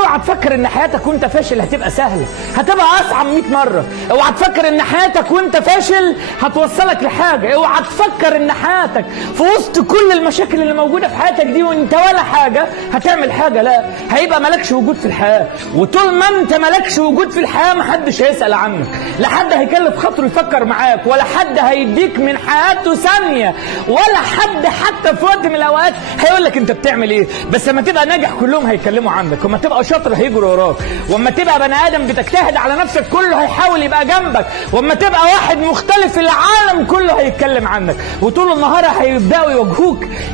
اوعى تفكر ان حياتك وانت فاشل هتبقى سهله، هتبقى اصعب 100 مره. اوعى تفكر ان حياتك وانت فاشل هتوصلك لحاجه. اوعى تفكر ان حياتك في وسط كل المشاكل اللي موجوده في حياتك دي وانت ولا حاجه هتعمل حاجه. لا، هيبقى مالكش وجود في الحياه. وطول ما انت مالكش وجود في الحياه محدش هيسال عنك، لا حد هيكلف خاطره يفكر معاك، ولا حد هيديك من حياته ثانيه، ولا حد حتى في وقت من الاوقات هيقول لك انت بتعمل ايه. بس لما تبقى ناجح كلهم هيتكلموا عنك، وما تبقى شاطر هيجروا وراك، واما تبقى بني ادم بتجتهد على نفسك كله هيحاول يبقى جنبك، واما تبقى واحد مختلف العالم كله هيتكلم عنك. وطول النهار هيبداوا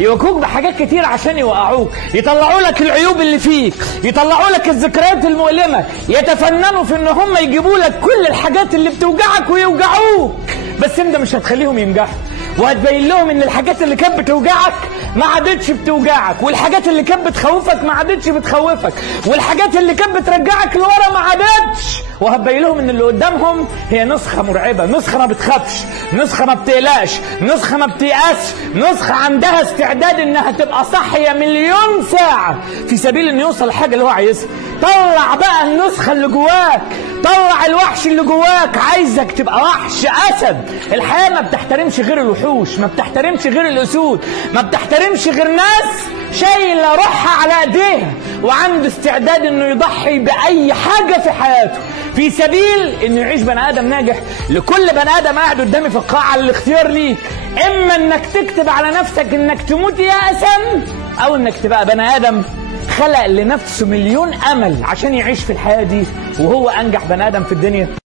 يواجهوك بحاجات كتير عشان يوقعوك، يطلعوا لك العيوب اللي فيك، يطلعوا لك الذكريات المؤلمه، يتفننوا في ان هم يجيبوا لك كل الحاجات اللي بتوجعك ويوجعوك. بس انت مش هتخليهم ينجحوا، وهتبين لهم ان الحاجات اللي كانت بتوجعك ما عادتش بتوجعك، والحاجات اللي كانت بتخوفك ما عادتش بتخوفك، والحاجات اللي كانت بترجعك لورا ما عادتش. وهتبين لهم ان اللي قدامهم هي نسخه مرعبه، نسخه ما بتخافش، نسخه ما بتقلقش، نسخه ما بتيأسش، نسخه عندها استعداد انها تبقى صاحيه مليون ساعه في سبيل انه يوصل للحاجه اللي هو عايزها. طلع بقى النسخه اللي جواك، طلع الوحش اللي جواك. عايزك تبقى وحش اسد. الحياه ما بتحترمش غير الوحوش، ما بتحترمش غير الاسود، ما بتحترمش غير ناس شايله روحها على ايديها وعنده استعداد انه يضحي باي حاجه في حياته في سبيل انه يعيش بني ادم ناجح. لكل بني ادم قاعد قدامي في القاعه الاختيار ليك، اما انك تكتب على نفسك انك تموت يأسا، او انك تبقى بني ادم خلق لنفسه مليون امل عشان يعيش في الحياه دي وهو انجح بني ادم في الدنيا.